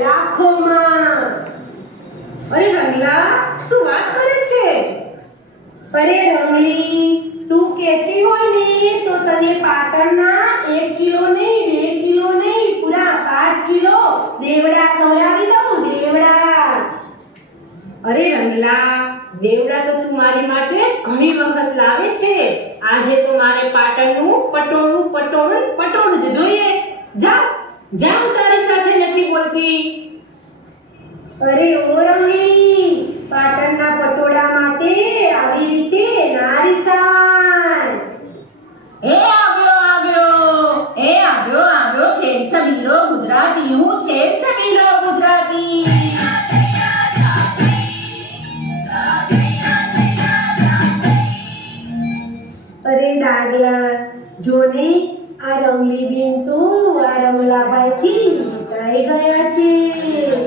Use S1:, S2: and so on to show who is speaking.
S1: લાખોમાં
S2: અરે રંગલા, શું વાત કરે છે?
S1: અરે રંગલી, તું કહેતી હોય ને, તો તને પાટણના એક કિલો નહીં, બે કિલો નહીં, પૂરા પાંચ કિલો દેવડા ખવડાવી દઉં, દેવડા.
S2: અરે રંગલા, દેવડા તો તું મારી માટે ઘણી વખત લાવે છે. આજે તો મારે પાટણનું પટોળું પટોળું પટોળું જ જોઈએ. જા જા. હું નથી
S1: અરે ઓ રમલી પાટણના પટોળા માટે આવી રીતે નારીસાન
S3: એ આવ્યો આવ્યો એ આવ્યો આવ્યો છે છબીલો ગુજરાતી હું છે છબીલો ગુજરાતી.
S1: અરે ડાગલા જોને આ રંગલી બેન તો આ રમલાભાઈથી 每一个月去